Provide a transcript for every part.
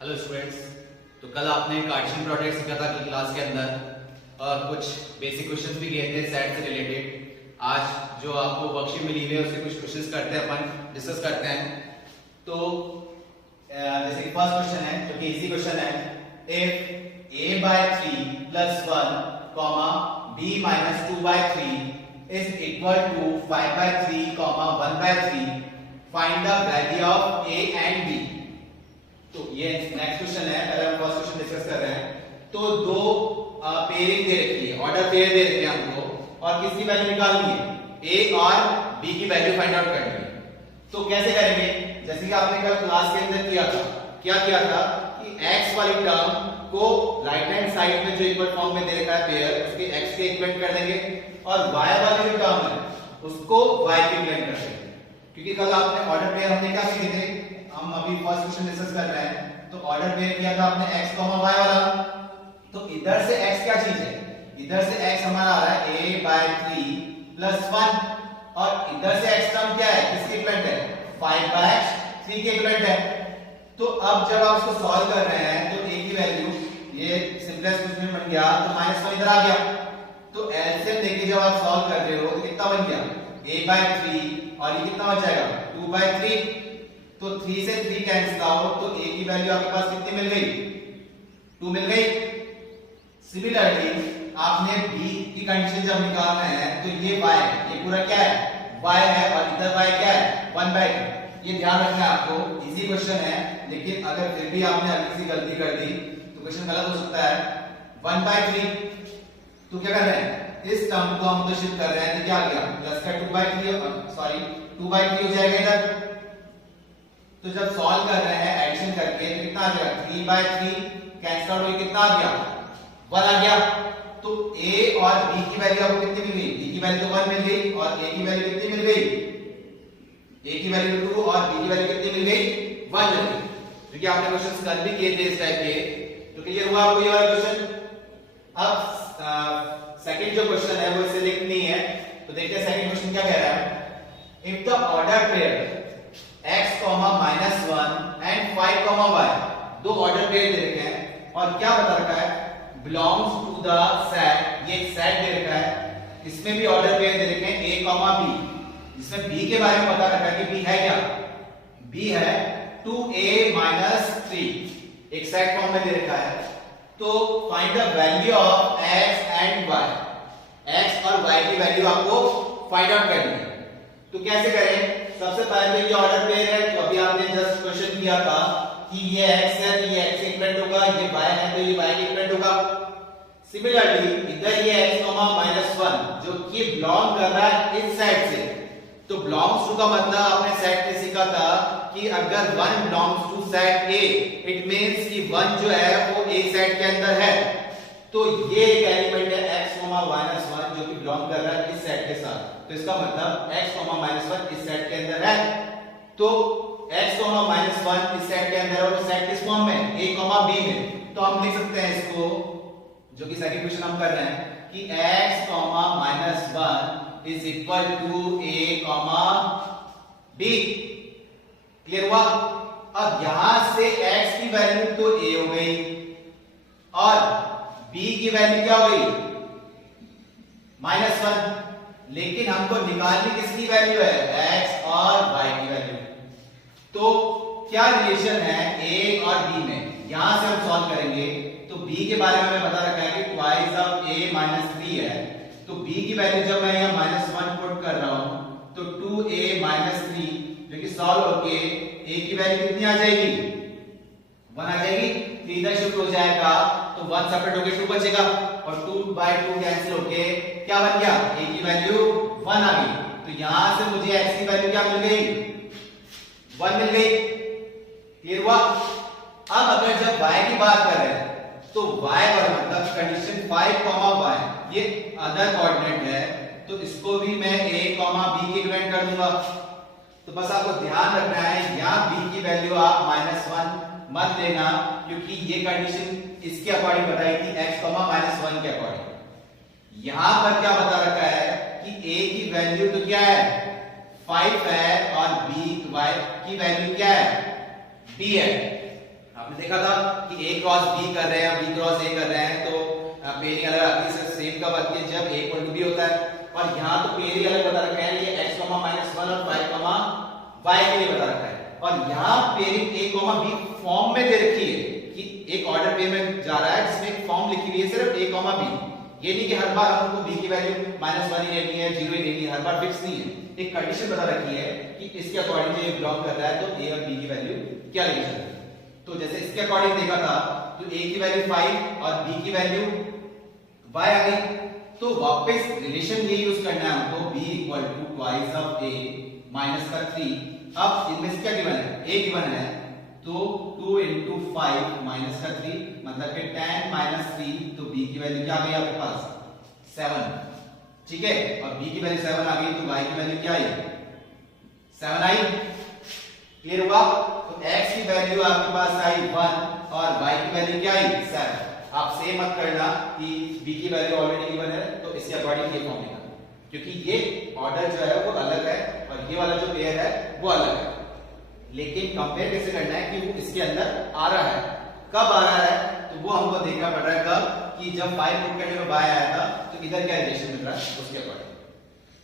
Hello students. तो कल आपने कार्टेशियन प्रोडक्ट सीखा था क्लास के अंदर और कुछ बेसिक क्वेश्चंस भी किए थे सेट से रिलेटेड। आज जो आपको वर्कशीट मिली हुई है उसके कुछ क्वेश्चंस करते हैं, अपन डिस्कस करते हैं। तो जैसे कि फर्स्ट क्वेश्चन है जो कि इजी क्वेश्चन है, if a by 3 plus 1 comma b minus 2 by 3 is equal to 5 by 3 comma 1 by 3 find the value of a and b। तो ये नेक्स्ट क्वेश्चन है, पहले हम फर्स्ट क्वेश्चन डिस्कस कर रहे हैं। तो दो पेयरिंग दे रखी है, ऑर्डर पेयर दे रखे हैं हमको और किसकी वैल्यू निकालनी है, ए और बी की वैल्यू फाइंड आउट करनी है। तो कैसे करेंगे, जैसे कि आपने कल क्लास के अंदर किया था, क्या किया था कि x वाली टर्म को राइट हैंड साइड में जो इक्वल फॉर्म में दे रखा है पेयर, उसके x के इक्विवेलेंट कर देंगे और y वाली जो टर्म है उसको y के इक्विवेलेंट कर देंगे। क्योंकि कल आपने ऑर्डर पेयर हमने क्या सीखे थे, हम अभी फर्स्ट क्वेश्चन डिस्कस कर रहे हैं। तो ऑर्डर पेयर किया था आपने x, y वाला। तो इधर से x क्या चीज है, इधर से x हमारा आ रहा है a by 3 plus 1 और इधर से x टर्म क्या है, किसके इक्विवेलेंट है, 5 by 3 के इक्विवेलेंट है। तो अब जब आप इसको सॉल्व कर रहे हैं तो a की वैल्यू ये सिंपलेस्ट क्वेश्चन बन गया, तो -1 इधर आ गया। तो एलसीएम लेके जब आप सॉल्व कर रहे हो तो कितना बन गया, a by 3 और ये कितना बच जाएगा 2 by 3। तो 3 से 3 कैंसिल आउट, तो a की वैल्यू आपके पास कितनी मिल गई, 2 मिल गई। सिमिलरली आपने b की कंडीशन जब निकालना है तो ये y, ये पूरा क्या है, y है और इधर y क्या है, 1/2। ये ध्यान रखना है आपको, इजी क्वेश्चन है, लेकिन अगर फिर भी आपने हल्की सी गलती कर दी तो क्वेश्चन गलत हो सकता है। 1/3 तो क्या कर रहे हैं, इस टर्म को हम तो शिफ्ट कर रहे हैं, तो क्या आ गया प्लस का 2/3 सॉरी 2/3 हो जाएगा इधर। तो जब सॉल्व कर रहे हैं एडिशन करके तो कितना आ जाएगा, 3/3 कैंसिल आउट होके कितना आ गया, 1 आ गया। तो a और b की वैल्यू आपको कितनी मिल गई, b की वैल्यू तो 1 मिल गई और a की वैल्यू कितनी मिल गई, a की वैल्यू 2 और b की वैल्यू कितनी मिल गई, 1 मिल गई। क्योंकि आपने क्वेश्चंस कल भी किए थे इस टाइप के, तो क्लियर हुआ आपको ये वाला क्वेश्चन। अब सेकंड जो क्वेश्चन है वो इससे लिंक नहीं है, तो देखते हैं सेकंड क्वेश्चन क्या कह रहा है। If the order pair x, -1 and 5, y, दो ऑर्डर पेयर दे रखे हैं और क्या बता रखा है, बिलोंग्स टू द सेट, ये एक सेट दे रखा है, इसमें भी ऑर्डर पेयर दे रखे हैं a, b। इसमें b के बारे में बता रखा है कि b है क्या, b है 2a - 3, एक सेट फॉर्म में दे रखा है। तो find the value of x and y, x और y की वैल्यू आपको फाइंड आउट करनी है। तो कैसे करें, सबसे पहले ये ऑर्डर पेयर है, तो अभी आपने जस्ट क्वेश्चन किया था कि ये x है तो ये x के इक्विवेलेंट होगा, ये y है तो ये y के इक्विवेलेंट होगा। सिमिलरली इधर ये x, -1 जो कि बिलोंग कर रहा है इस सेट से, तो बिलोंग्स टू का मतलब आपने सेट में सीखा था कि अगर 1 belongs to set A, it means कि 1 जो है वो A सेट के अंदर है। तो ये एक एलिमेंट है x, -1 जो कि बिलोंग कर रहा है इस सेट के साथ, तो इसका मतलब x, -1 इस सेट के अंदर है। तो x, -1 इस सेट के अंदर है और सेट किस फॉर्म में, a, b में। तो हम लिख सकते हैं इसको, जो कि सेकंड क्वेश्चन हम कर रहे हैं कि x, -1 is equal to a, b। क्लियर हुआ। अब यहां से x की वैल्यू तो a हो गई और b की वैल्यू क्या हो गई, -1, लेकिन हमको निकालनी किसकी वैल्यू है, x और y की वैल्यू। तो क्या रिलेशन है a और b में, यहां से हम सॉल्व करेंगे। तो b के बारे में हमें बता रखा है कि twice of a - 3 है, तो b की वैल्यू जब मैं यहां -1 पुट कर रहा हूं तो 2a - 3 जो कि सॉल्व होके a की वैल्यू कितनी आ जाएगी, 1 आ जाएगी। 3 इधर शिफ्ट हो जाएगा तो 1 सेपरेट होके 2 बचेगा और 2/2 कैंसिल होके क्या बन गया, a की वैल्यू 1 आ गई। तो यहां से मुझे x की वैल्यू क्या मिल गई, 1 मिल गई। क्लियर हुआ। अब अगर जब y की बात कर रहे हैं तो y का मतलब कंडीशन 5, y ये अदर कोऑर्डिनेट है, तो इसको भी मैं a, b के इक्विवेलेंट कर दूंगा। तो बस आपको ध्यान रखना है यहां b की वैल्यू आप -1 मत लेना, क्योंकि ये कंडीशन इसके अकॉर्डिंग बताई थी, x, -1 के अकॉर्डिंग। यहां पर क्या बता रखा है कि a की वैल्यू तो क्या है, 5 है और b, y की वैल्यू क्या है, b है। आपने देखा था कि ए क्रॉस बी कर रहे हैं, बी क्रॉस ए कर रहे हैं, तो पेयरिंग अलग आती है, सेम कब आती है जब ए इक्वल टू बी होता है। और यहाँ तो पेयरिंग अलग बता रखा है, ये x, -1 और 5, y के लिए बता रखा है। और यहाँ पेयरिंग a, b फॉर्म में दे रखी है कि एक ऑर्डर पेयर में जा रहा है जिसमें एक फॉर्म लिखी हुई है सिर्फ a, b। ये नहीं कि हर बार हमको b की वैल्यू -1 ही लेनी है, 0 ही लेनी है, हर बार फिक्स नहीं है। एक कंडीशन बता रखी है कि इसके अकॉर्डिंग ये बिलोंग कर रहा है, तो a और b की वैल्यू क्या लेनी चाहिए। तो जैसे इसके अकॉर्डिंग देखा था तो a की वैल्यू 5 और b की वैल्यू y आ गई, तो वापस रिलेशन ये यूज करना है हमको, b equal to twice of a minus का 3। अब इनमें से क्या गिवन है, a गिवन है, तो 2 into 5 माइनस का 3 मतलब कि 10 - 3, तो b की वैल्यू क्या आ गई आपके पास 7, ठीक है। और b की वैल्यू 7 आ गई, तो y की वैल्यू क्या आई 7 आई। क्लियर हुआ। तो x की वैल्यू आपके पास आई 1 और y की वैल्यू क्या आई 7। आप सेम मत करना कि b की वैल्यू ऑलरेडी गिवन है तो इसके अकॉर्डिंग ये फॉर्म लिखना, क्योंकि ये ऑर्डर जो है वो अलग है और ये वाला जो पेयर है वो अलग है। लेकिन कंपेयर कैसे करना है कि वो इसके अंदर आ रहा है, कब आ रहा है, तो वो हमको देखना पड़ रहा है कब, कि जब 5 पुट करने में y आया था तो इधर क्या रिलेशन मिल रहा है उसके अकॉर्डिंग।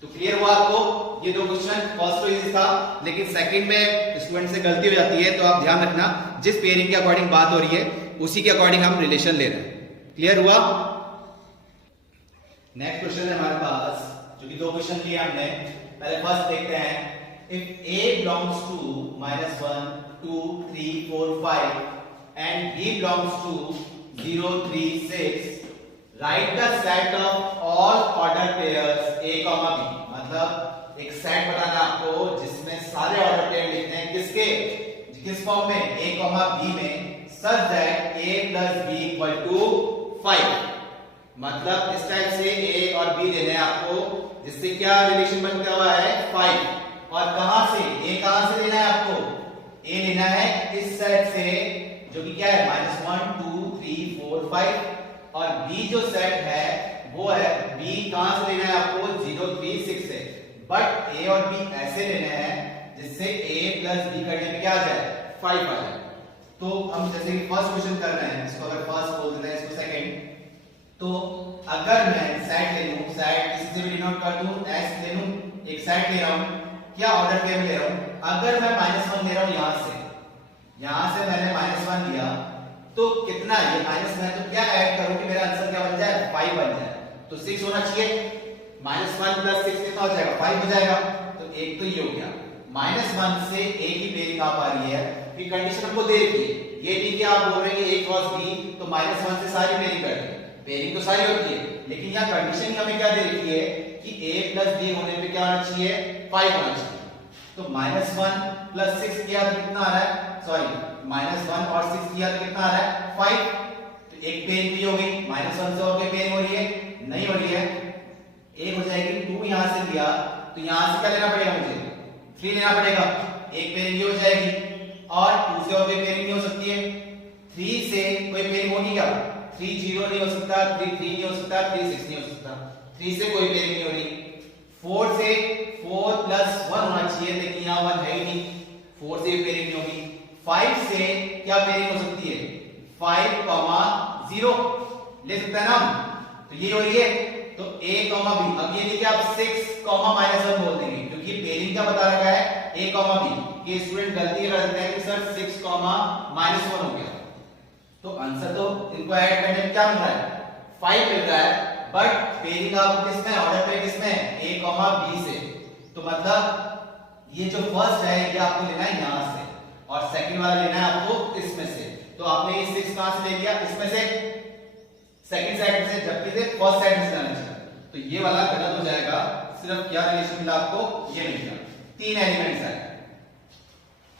तो क्लियर हुआ आपको ये दो क्वेश्चन। फर्स्ट तो इजी था, लेकिन सेकंड में स्टूडेंट से गलती हो जाती है, तो आप ध्यान रखना जिस पेयरिंग के अकॉर्डिंग बात हो रही है उसी के अकॉर्डिंग हम रिलेशन ले रहे हैं। क्लियर हुआ। नेक्स्ट क्वेश्चन है हमारे पास, जो कि दो क्वेश्चन लिए हमने। पहले फर्स्ट देखते हैं, if a belongs to -1 2 3 4 5 and b belongs to 0 3 6, write the set of all order pairs a, b। मतलब एक सेट बताना आपको जिसमें सारे ऑर्डर पेयर लिखने हैं, किसके, किस फॉर्म में, a, b में, such that a plus b equal to 5। मतलब इस टाइप से a और b देने हैं आपको, जिससे क्या रिलेशन बनता हुआ है 5। और कहां से, a कहां से लेना है आपको, a लेना है इस सेट से जो कि क्या है -1 2 3 4 5, और b जो सेट है वो है, b कहां से लेना है आपको 0 3 6 से। बट a और b ऐसे लेने हैं जिससे a प्लस b करने में क्या आ जाए 5 आ जाए। तो हम जैसे कि फर्स्ट क्वेश्चन कर रहे हैं, इसको अगर फर्स्ट बोल देते हैं, इसको सेकंड। तो अगर मैं सेट ले लूं, सेट किसी से भी डिनोट कर दूं, s ले लूं, एक सेट ले रहा हूं, क्या ऑर्डर पेयर ले रहा हूं। अगर मैं -1 ले रहा हूं यहां से मैंने -1 लिया, तो कितना ये माइनस में, तो क्या ऐड करूं कि मेरा आंसर क्या बन जाए 5 बन जाए। तो 6 होना चाहिए, -1 + 6 कितना हो जाएगा 5 हो जाएगा। तो एक तो ये हो गया, -1 से a की पेयरिंग आ पा रही है, ये कंडीशन हमको दे रखी है। ये नहीं कि आप बोल रहे हैं a क्रॉस b तो -1 से सारी पेयरिंग कर दें, पेयरिंग तो सारी होती है, लेकिन यहाँ कंडीशन हमें क्या दे रखी है कि a + b होने पे क्या होना चाहिए 5 होना चाहिए। तो -1 + 6 किया तो कितना आ रहा है, सॉरी -1 और 6 किया तो कितना आ रहा है 5। तो एक पेयरिंग भी हो गई, -1 से और कोई पेयरिंग हो रही है नहीं हो रही है, एक हो जाएगी। 2 यहां से लिया तो यहां से क्या लेना पड़ेगा मुझे 3 लेना पड़ेगा, एक पेयरिंग हो जाएगी। और 2 से और कोई पेयरिंग नहीं हो सकती है, 3 से कोई पेयरिंग होगी क्या, 3 0 नहीं हो सकता, 3 3 नहीं हो सकता, 3 6 नहीं हो सकता, 3 से कोई पेयरिंग नहीं हो रही। 4 से 4 + 1 होना चाहिए, लेकिन यहां 1 है ही नहीं, 4 से भी पेयरिंग नहीं होगी। 5 से क्या पेयरिंग हो सकती है 5, 0 ले सकते हैं ना, तो ये हो रही है। तो a, b, अब ये नहीं कि आप 6, -1 बोल देंगे, क्योंकि पेयरिंग क्या बता रखा है a, b। ये स्टूडेंट गलती कर देते हैं कि सर 6, -1 हो गया, तो आंसर तो इनको ऐड करने में क्या मिल रहा है 5 मिल रहा है, बट पेयरिंग आपको किसमें, ऑर्डर पे किसमें a, b से। तो मतलब ये जो फर्स्ट है ये आपको लेना है यहां से, और सेकंड वाला लेना है आपको इसमें से। तो आपने ये 6 कहां से ले लिया, इसमें से, सेकंड साइड से, जबकि से फर्स्ट साइड से लाना चाहिए। तो ये वाला गलत हो जाएगा, सिर्फ क्या रिलेशन मिला आपको, ये मिल गया, 3 एलिमेंट्स है।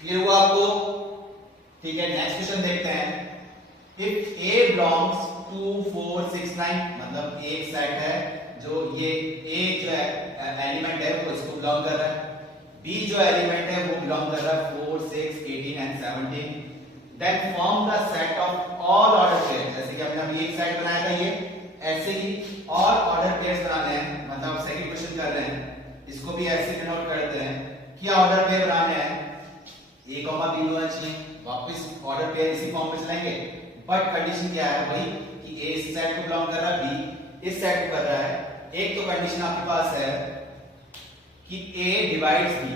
क्लियर हुआ आपको, ठीक है। नेक्स्ट क्वेश्चन देखते हैं, इफ a belongs to 4 6 9, मतलब एक सेट है जो ये a जो एलिमेंट है वो इसको बिलोंग कर रहा है, b जो एलिमेंट है वो बिलोंग कर रहा है 4 6 18 and 17, then form the set of all order pairs. जैसे कि हमने अभी एक सेट बनाया था, ये ऐसे ही और ऑर्डर पेयर्स बनाने हैं, मतलब सेकंड क्वेश्चन कर रहे हैं, इसको भी ऐसे डिनोट करते हैं। क्या ऑर्डर पेयर बनाने हैं, ए कॉमा बी होना चाहिए, वापस ऑर्डर पेयर इसी फॉर्म में चलाएंगे। बट कंडीशन क्या है भाई कि ए इस सेट को बिलोंग कर रहा है, बी इस सेट को कर रहा है। एक तो कंडीशन आपके पास है कि ए डिवाइड्स बी।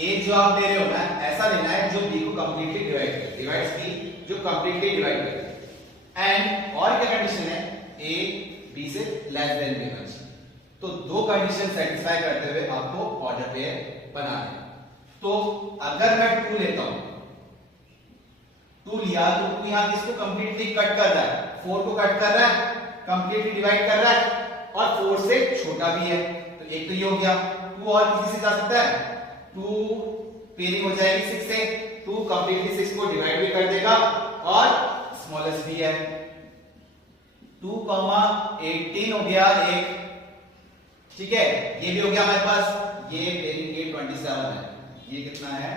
ए जो आप दे रहे हो ना ऐसा लेना है जो बी को कंप्लीटली डिवाइड करे, डिवाइड्स बी जो कंप्लीटली डिवाइड करे। एंड और क्या कंडीशन है, ए बी से लेस देन बी होना चाहिए। तो दो कंडीशन सेटिस्फाई करते हुए आपको ऑर्डर पेयर बनाना है। तो अगर मैं 2 लेता हूं, 2 लिया तो 2 यहां किसको कंप्लीटली कट कर रहा है, 4 को कट कर रहा है, कंप्लीटली डिवाइड कर रहा है और 4 से छोटा भी है। तो एक तो ये हो गया। 2 और किसी से जा सकता है, 2 पेयरिंग हो जाएगी 6 से, 2 कंप्लीटली 6 को डिवाइड भी कर देगा और स्मॉलेस्ट भी है। 2, 18 हो गया एक, ठीक है। ये भी हो गया हमारे पास, ये पेयरिंग के 27 है, ये कितना है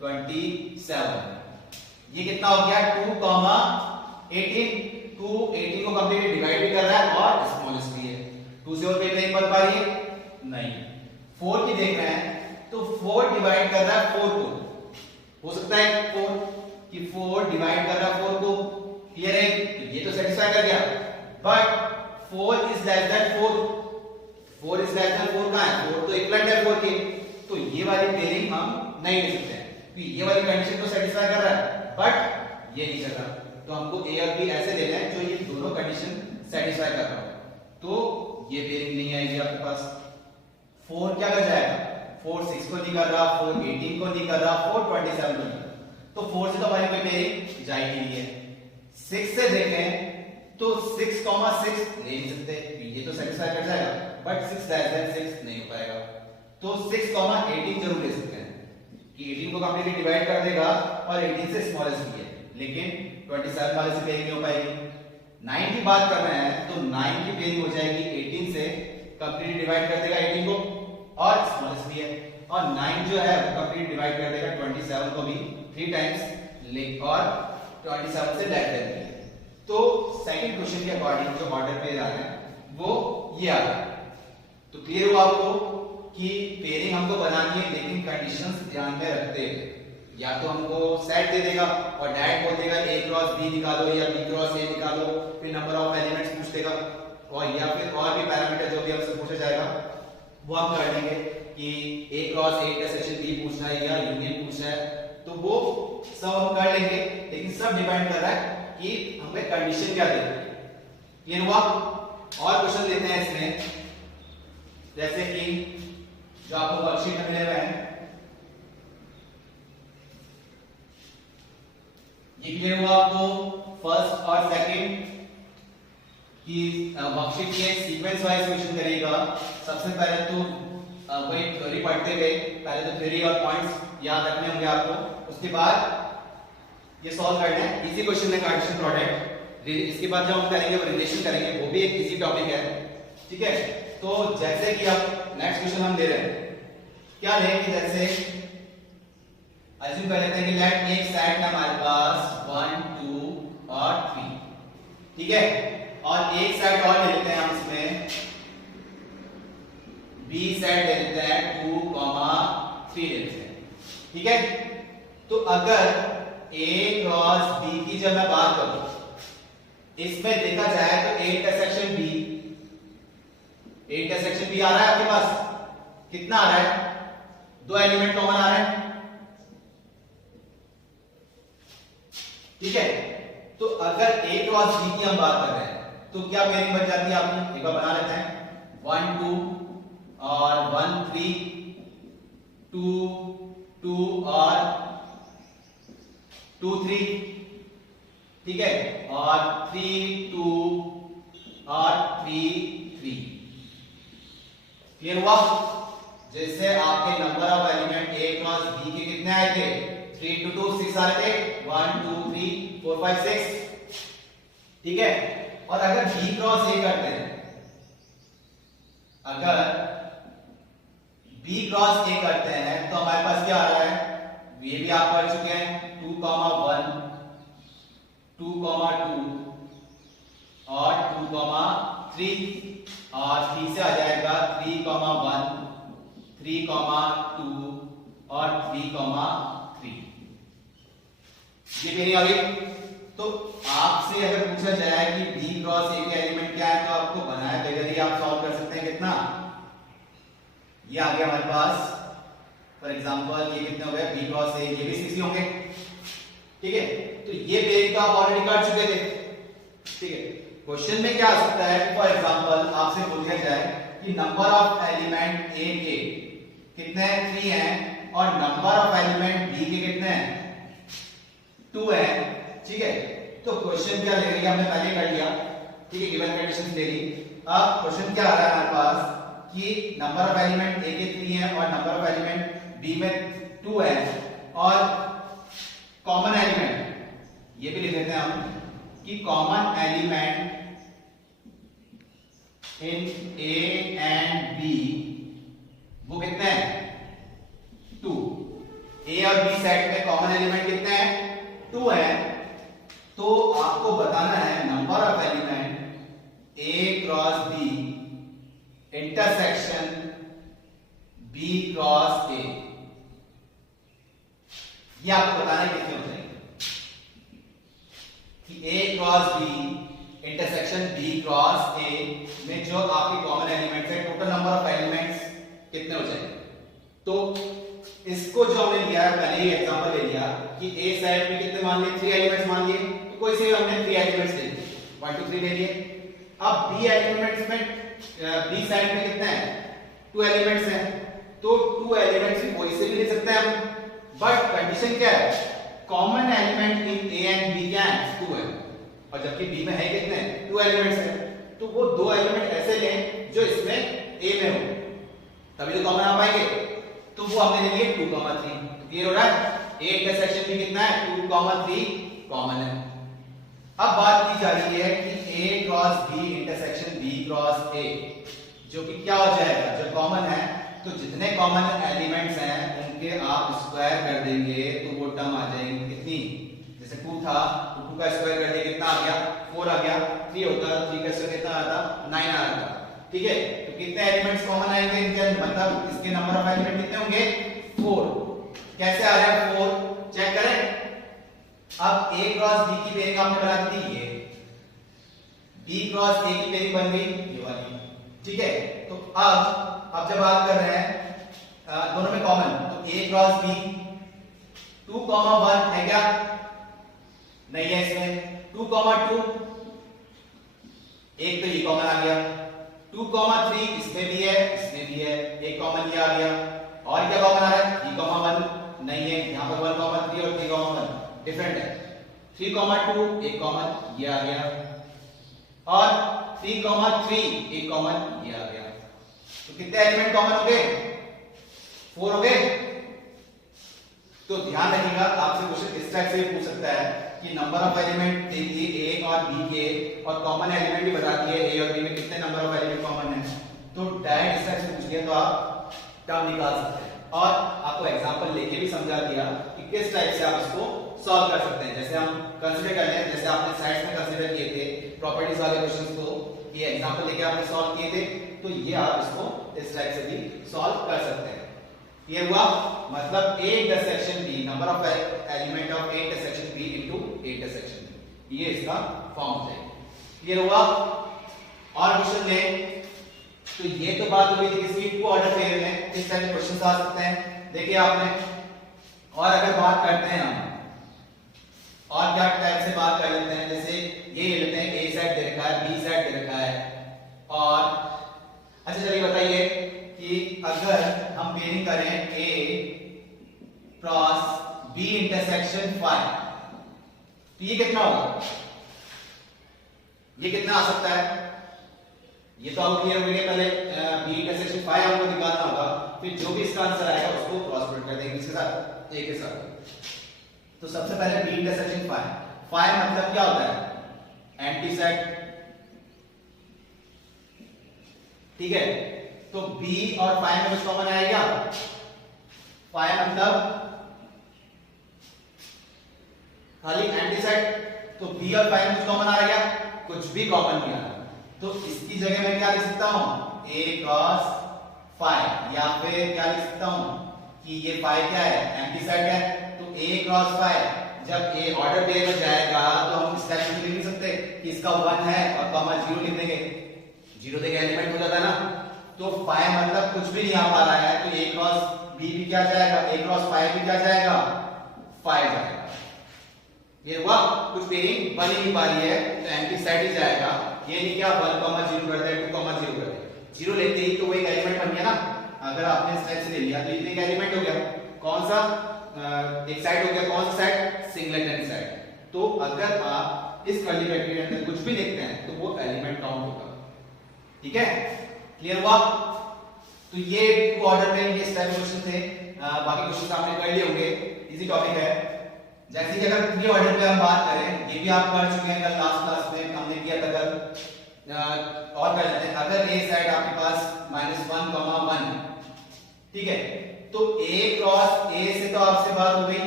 27। ये कितना हो गया 2, 18, 2 18 को कंप्लीटली डिवाइड भी कर रहा है और स्मॉलेस्ट भी है। 2 से और पेयरिंग बन पा रही है नहीं। 4 की देख रहे हैं तो 4 डिवाइड कर रहा है 4 को, हो सकता है 4 कि 4 डिवाइड कर रहा है 4 को, क्लियर है। तो ये तो सेटिस्फाई कर गया। But 4 is less than 4, 4 is less than 4 कहां है, 4 तो इक्वलेंट है 4 के। तो ये वाली पेयरिंग हम नहीं ले सकते हैं क्योंकि ये वाली कंडीशन तो सेटिस्फाई कर रहा है बट ये नहीं कर रहा। तो हमको ए और बी ऐसे लेना है जो ये दोनों कंडीशन सेटिस्फाई कर रहा है। तो ये पेयरिंग नहीं आएगी आपके पास। 4 क्या कर जाएगा, 4 6 को नहीं कर रहा, 4 18 को नहीं कर रहा, 4 27 को नहीं कर रहा। तो 4 से तो हमारी कोई पेयरिंग जा ही नहीं है। 6 से देखें तो 6, 6 ले नहीं सकते, ये तो सेटिस्फाई कर जाएगा बट 6 लेस देन 6 नहीं हो पाएगा। तो 6, 18 जरूर ले सकते हैं कि 18 को कंप्लीटली डिवाइड कर देगा और 18 से स्मॉलेस्ट भी है, लेकिन 27 वाले से पेयरिंग नहीं हो पाएगी। 9 की बात कर रहे हैं तो 9 की पेयरिंग हो जाएगी 18 से, कंप्लीटली डिवाइड कर देगा 18 को और स्मॉलेस्ट भी है। और 9 जो है वो कंप्लीटली डिवाइड कर देगा 27 को भी 3 टाइम्स और 27 से लेस देन है। तो सेकंड क्वेश्चन के अकॉर्डिंग जो ऑर्डर पेयर आ रहे हैं वो ये आ रहा है। तो क्लियर हुआ आपको कि पेयरिंग हमको बनानी है लेकिन कंडीशंस ध्यान में रखते हुए। या तो हमको सेट दे देगा और डायरेक्ट बोल देगा a क्रॉस b निकालो या b क्रॉस a निकालो, फिर नंबर ऑफ एलिमेंट्स पूछ देगा और या फिर और भी पैरामीटर जो भी हमसे पूछा जाएगा वो हम कर लेंगे कि a cross a intersection b पूछना है या यूनियन पूछना है, तो वो सब हम कर लेंगे। लेकिन सब डिपेंड कर रहा है कि हमें कंडीशन क्या देनी है। क्लियर हुआ। और क्वेश्चन लेते हैं इसमें, जैसे कि जो आपको वर्कशीट में मिले हुए हैं, ये क्लियर हुआ आपको फर्स्ट और सेकंड कि वर्कशीट के सीक्वेंस वाइज क्वेश्चन करेगा। सबसे पहले तो वही थ्योरी पढ़ते हुए पहले तो थ्योरी और पॉइंट्स याद रखने होंगे आपको, उसके बाद ये सॉल्व करना है। इसी क्वेश्चन है कार्टेशियन प्रोडक्ट। इसके बाद जो हम करेंगे वो रिलेशन करेंगे, वो भी एक इजी टॉपिक है, ठीक है। तो जैसे कि अब नेक्स्ट क्वेश्चन हम दे रहे हैं, क्या लेंगे, जैसे अज्यूम कर लेते हैं कि लेट एक सेट है हमारे पास 1 2 और 3, ठीक है। और एक सेट और ले लेते हैं हम इसमें बी सेट ले लेते हैं 2, 3 ले लेते हैं, ठीक है। तो अगर a क्रॉस b की जब मैं बात करूं, इसमें देखा जाए तो a इंटरसेक्शन b आ रहा है आपके पास, कितना आ रहा है, 2 एलिमेंट कॉमन आ रहे हैं, ठीक है। तो अगर a क्रॉस b की हम बात कर रहे हैं तो क्या पेयरिंग बन जाती है आपकी, एक बार बना लेते हैं 1 2 और 1 3, 2 2 और 2 3, ठीक है, और 3 2 और 3 3। क्लियर हुआ। जैसे आपके number of element a cross b के कितने आए थे, 3 2 2 6 आ रहे थे, 1 2 3 4 5 6, ठीक है। और अगर b क्रॉस a करते हैं, अगर b क्रॉस a करते हैं तो हमारे पास क्या आ रहा है, ये भी आप पढ़ चुके हैं 2 1 2 2 और 2 3 और 3 से आ जाएगा 3 1 3 2 और 3 3, ये पेयरिंग आ गई। तो आपसे अगर पूछा जाए कि बी क्रॉस ए का एलिमेंट क्या है, तो आपको बनाया बगैर ही आप सॉल्व कर सकते हैं। कितना ये आ गया हमारे पास, फॉर एग्जांपल ये कितने हो गए, बी क्रॉस ए, ये भी 6 ही होंगे। ठीक है, तो ये पेयरिंग तो आप ऑलरेडी कर चुके थे। ठीक है, क्वेश्चन में क्या आ सकता है, फॉर एग्जांपल आपसे पूछ दिया जाए कि नंबर ऑफ एलिमेंट ए के कितने हैं, 3 हैं, और नंबर ऑफ एलिमेंट बी के कितने हैं, 2 हैं। ठीक है, तो क्वेश्चन क्या ले रही है, हमने पहले कर लिया। ठीक है, गिवन कंडीशंस ले ली। अब क्वेश्चन क्या आ रहा है हमारे पास कि नंबर ऑफ एलिमेंट ए के 3 हैं और नंबर ऑफ एलिमेंट बी में 2 है, और कॉमन एलिमेंट ये भी लिख देते हैं हम कि common element in A and B वो कितने हैं, 2। ए और बी सेट में कॉमन एलिमेंट कितने हैं, 2 है। तो आपको बताना है number of element A cross B intersection B cross A, ये आपको बताना है कितने हो जाएंगे कि A cross B intersection B cross A में जो आपके कॉमन एलिमेंट्स है, टोटल नंबर ऑफ एलिमेंट्स कितने हो जाएंगे। तो इसको जो हमने लिया है, पहले ही एग्जांपल ले लिया कि ए सेट में कितने मान लिए, 3 एलिमेंट्स मान लिए, तो कोई से हमने 3 एलिमेंट्स ले लिए, 1 2 3 ले लिए। अब बी एलिमेंट्स में बी सेट में कितने हैं, 2 एलिमेंट्स हैं, तो 2 एलिमेंट्स कोई से भी ले सकते हैं हम, बट कंडीशन क्या है, common element in A and B क्या है, 2 है, और जबकि बी में है कितने, 2 एलिमेंट्स हैं, तो वो 2 एलिमेंट ऐसे लें जो इसमें ए में हो, तभी तो कॉमन आ पाएंगे। तो वो हमने ले लिए 2, 3। तो क्लियर हो रहा है, ए इंटरसेक्शन भी कितना है, 2, 3 कॉमन है। अब बात की जा रही है कि A cross B intersection B cross A, जो कि क्या हो जाएगा, जो कॉमन है, तो जितने कॉमन एलिमेंट्स हैं उनके आप स्क्वायर कर देंगे तो वो टर्म आ जाएगी कितनी, जैसे 2 था तो 2 का स्क्वायर कर दिया, कितना आ गया, 4 आ गया। 3 होता तो 3 का स्क्वायर कितना आता, 9 आता। ठीक है, तो कितने एलिमेंट्स कॉमन आएंगे इनके अंदर, मतलब इसके नंबर ऑफ एलिमेंट कितने होंगे, 4। कैसे आ रहा है 4, चेक करें। अब a क्रॉस b की पेयरिंग आपने बना दी, ये b क्रॉस a की पेयरिंग बन गई, ये वाली। ठीक है, तो अब जब बात कर रहे हैं दोनों में कॉमन, तो a क्रॉस b 2, 1 है क्या, नहीं है इसमें। 2, 2 एक तो ये कॉमन आ गया, 2, 3 इसमें भी है, इसमें भी है, एक कॉमन ये आ गया। और क्या कॉमन आ रहा है, 3, 1 नहीं है, यहाँ पर 1, 3 और 3, 1 डिफरेंट है। 3, 2 एक कॉमन ये आ गया, और 3, 3 एक कॉमन ये आ गया। तो कितने एलिमेंट कॉमन हो गए, 4 हो गए। तो ध्यान रखिएगा, आपसे क्वेश्चन इस टाइप से पूछ सकता है कि नंबर ऑफ एलिमेंट दे दिए ए और बी के, और कॉमन एलिमेंट भी बता दिए ए और बी में कितने नंबर ऑफ एलिमेंट कॉमन है, तो डायरेक्ट इस टाइप से पूछ लिया तो आप टर्म निकाल सकते हैं। और आपको एग्जांपल लेके भी समझा दिया कि किस टाइप से आप इसको सॉल्व कर सकते हैं। जैसे हम कंसीडर कर लें, जैसे आपने साइड्स में कंसीडर किए थे प्रॉपर्टीज वाले क्वेश्चंस को, ये एग्जांपल लेके आपने सॉल्व किए थे, तो ये आप इसको इस टाइप से भी सॉल्व कर सकते हैं। क्लियर हुआ, मतलब a intersection b, number of element of a intersection b into a intersection b, ये इसका फॉर्म हो जाएगा। क्लियर हुआ, और क्वेश्चन ले, तो ये तो बात हुई थी किसी 2 ऑर्डर पेयर में, इस टाइप के क्वेश्चन आ सकते हैं। देखिए आपने, और अगर बात करते हैं हम और क्या टाइप से बात कर लेते हैं, जैसे ये ले लेते हैं, a सेट दे रखा है, b सेट दे रखा है, और अच्छा चलिए बताइए कि अगर हम पेयरिंग करें a क्रॉस b इंटरसेक्शन 5, तो ये कितना होगा, ये कितना आ सकता है, ये तो हम क्लियर हो गए। पहले b इंटरसेक्शन 5 हमको निकालना होगा, फिर जो भी इसका आंसर आएगा उसको क्रॉस प्रोडक्ट कर देंगे किसके साथ, a के साथ। तो सबसे पहले b इंटरसेक्शन 5 मतलब क्या होता है, एंटी सेट। ठीक है, तो b और 5 में कुछ कॉमन आएगा, 5 मतलब खाली एंटी सेट, तो b और 5 में कुछ कॉमन आ रहा है, कुछ भी कॉमन नहीं आ रहा, तो इसकी जगह मैं क्या लिख सकता हूं, a क्रॉस 5, या फिर क्या लिख सकता हूं कि ये 5 क्या है, एंटी सेट है, तो a क्रॉस फाइव जब a ऑर्डर पेयर में जाएगा तो हम इस टाइप से लिख नहीं सकते कि इसका 1 है और कॉमा 0 लिख देंगे, 0 देके एलिमेंट हो जाता है ना। तो 5 मतलब कुछ भी नहीं आ पा रहा है, तो a क्रॉस b भी क्या जाएगा, a क्रॉस 5 भी क्या जाएगा, 5 जाएगा। ये हुआ, कुछ पेयरिंग बन ही नहीं पा रही है तो एंटी सेट ही जाएगा। ये नहीं क्या 1,0 कर दे, 2,0 कर दे, 0 लेते ही तो वो एक एलिमेंट बन गया ना। अगर आपने इस टाइप से ले लिया तो ये एक एलिमेंट हो गया। कौन सा एक साइड हो गया, कौन सा साइड, सिंगलेटन साइड। तो अगर आप इस कर्ली ब्रैकेट के अंदर कुछ भी लिखते हैं तो वो एलिमेंट काउंट होगा। ठीक है, क्लियर हुआ। तो ये टू ऑर्डर में ये स्टेप क्वेश्चन थे, बाकी क्वेश्चन आपने कर लिए होंगे, इजी टॉपिक है। जैसे कि अगर 3 ऑर्डर पे हम बात करें, ये भी आप कर चुके हैं कल लास्ट क्लास में, हमने किया था कल, और कर लेते हैं। अगर ए साइड आपके पास -1,1, ठीक है, तो a क्रॉस a से तो आपसे बात हो गई,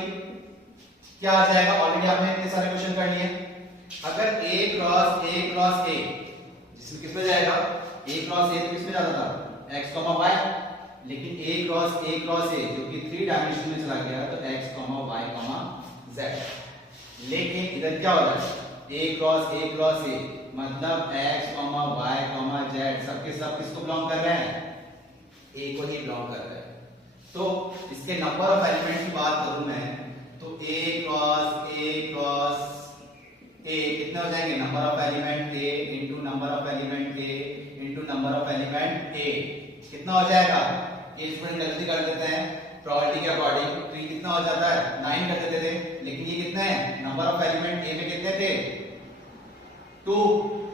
क्या आ जाएगा, ऑलरेडी आपने इतने सारे क्वेश्चन कर लिए। अगर a क्रॉस a जिसमें किसमें जाएगा, a क्रॉस a तो किसमें जाता था, x, y, लेकिन a क्रॉस a जो कि 3 डायमेंशन में चला गया तो x, y, z। लेकिन इधर क्या हो रहा है, a क्रॉस a मतलब x, y, z सबके सब किसको बिलोंग कर रहे हैं, a को ही बिलोंग कर रहे हैं। तो इसके नंबर ऑफ एलिमेंट की बात करूं मैं तो a क्रॉस a कितने हो जाएंगे, number of element a into number of element a into number of element a कितना हो जाएगा। ये इसको जल्दी कर देते हैं प्रोबेबिलिटी के अकॉर्डिंग, तो ये कितना हो जाता है, 9 कर देते थे, लेकिन ये कितने हैं, नंबर ऑफ एलिमेंट a में कितने थे, 2,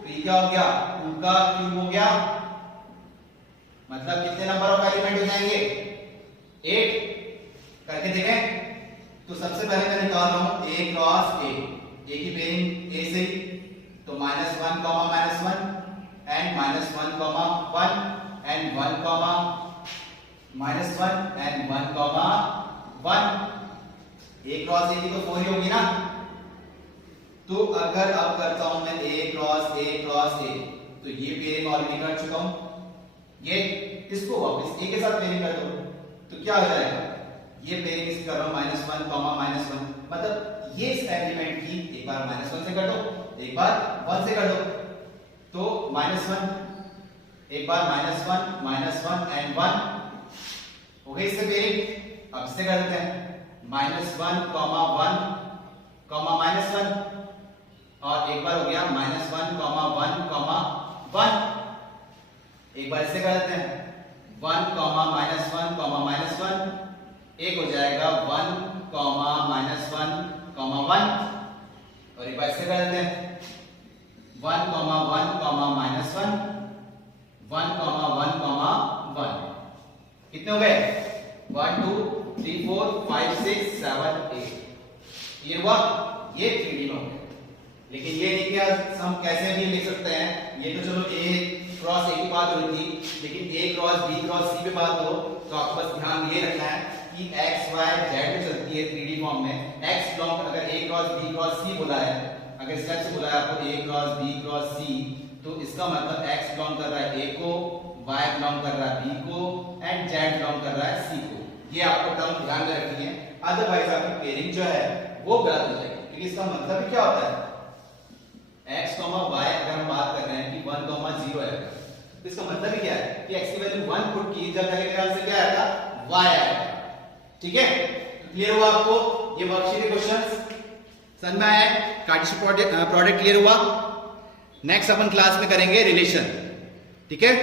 तो ये क्या हो गया, 2 का क्यूब हो गया, मतलब कितने नंबर ऑफ एलिमेंट हो जाएंगे, 8। करके देखें तो सबसे पहले मैं निकाल रहा हूं a क्रॉस a की पेयरिंग a से, तो -1, -1 and -1, and 1, -1 and 1, a cross a की तो 4 ही होगी ना। तो अगर अब करता हूं मैं a क्रॉस a तो ये पेयरिंग ऑलरेडी कर चुका हूं, ये इसको वापस a के साथ पेयरिंग कर दो तो क्या हो जाएगा, ये पेयरिंग इस कर रहा हूं -1, -1, मतलब ये इस एलिमेंट की एक बार -1 से कर दो, एक बार 1 से कर दो, तो -1 एक बार -1 एंड 1 हो गई इससे पेयरिंग। अब इससे कर देते हैं -1, 1, -1 और एक बार हो गया -1, 1, 1, एक बार इससे कर देते हैं 1, -1, एक हो जाएगा 1, -1, 1 और एक बार इससे कर देते हैं 1, 1, 1, कितने हो गए, 1, 2, 3, 4, 5, 6, 7, 8। ये हुआ, ये 3D में हो गया। लेकिन ये नहीं क्या हम कैसे भी लिख सकते हैं, ये तो चलो a क्रॉस a की बात हो रही थी, लेकिन a cross b cross c पे बात हो तो आपको बस ध्यान ये रखना है कि x, y, z में चलती है 3D फॉर्म में। x बिलोंग, अगर a cross b cross c बोला है, अगर इस टाइप से बोला है आपको a cross b cross c, तो इसका मतलब x बिलोंग कर रहा है a को, y बिलोंग कर रहा है b को एंड z बिलोंग कर रहा है c को। ये आपको टर्म ध्यान में रखनी है, अदरवाइज आपकी पेयरिंग जो है वो गलत हो जाएगी। क्योंकि इसका मतलब क्या होता है, x, y अगर हम बात कर रहे हैं कि 1, 0 है तो इसका मतलब क्या है कि x की वैल्यू 1 पुट की जब जाके मेरे आंसर क्या आएगा, y आएगा। ठीक है, क्लियर हुआ आपको, ये वर्कशीट के क्वेश्चंस समझ में आए, कार्टेशियन प्रोडक्ट क्लियर हुआ। नेक्स्ट अपन क्लास में करेंगे रिलेशन। ठीक है।